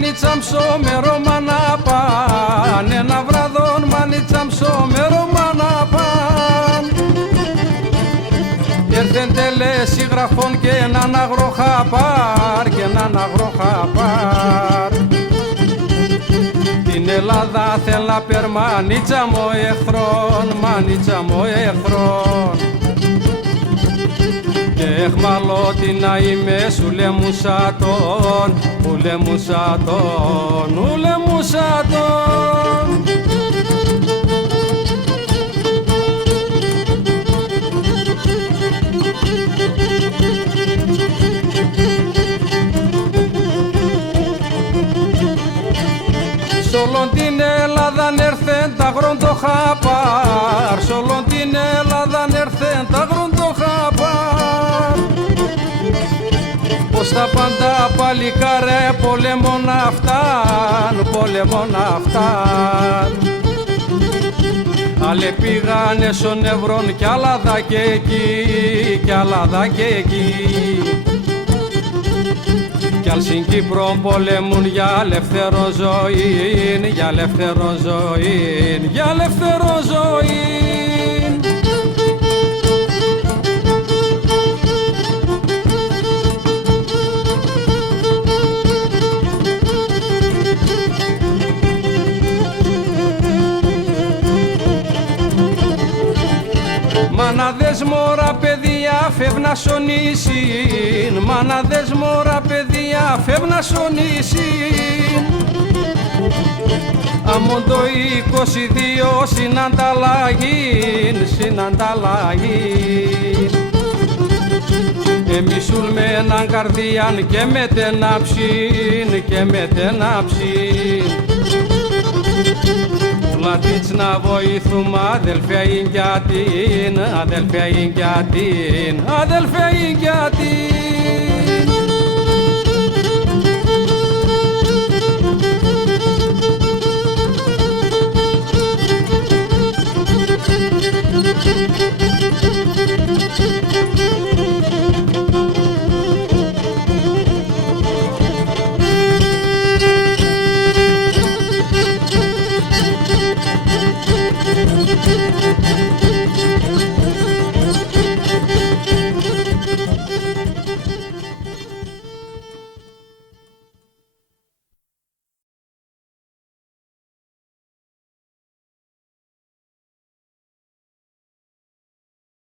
μανίτσα μσόμερο μάνα παν, ένα βραδόν μανίτσα μσόμερο μάνα παν. Έρθεν τελέσει γραφών και έναν αγροχαπάρ, και έναν αγροχαπάρ. Την Ελλάδα θέλ να περμανίτσα μου εχθρόν, μανίτσα μου εχθρόν. Και εχμαλώτηνα είμαι ουλεμουσάτον, ουλεμουσάτον, ουλεμουσάτον. Σ' όλον την Ελλάδα νερθέν τα γροντοχαπάρ, σ' όλον την Ελλάδα νερθέν τα γροντοχαπάρ. Πως τα πάντα παλικάρε πολέμον αυτάν, πολέμον αυτάν. Άλλοι πήγανε στον Ευρών κι άλλα δα και εκεί, κι άλλα δα και εκεί. Κι άλλ' στην Κύπρο πολεμούν για ελεύθερο ζωήν, για ελεύθερο ζωήν, για ελεύθερο ζωήν. Μάναδες μωρά παιδιά φεύνα στο νησίν, μάναδες μωρά παιδιά φεύνα στο νησίν. Αμον το 22 συνανταλλαγήν, συνανταλλαγήν. Εμισούλ με έναν καρδιάν και με τενάψιν, και με τενάψιν. Λατίτς να βοηθούμε αδελφιά είναι για την, αδελφιά είναι για την, αδελφιά είναι για την.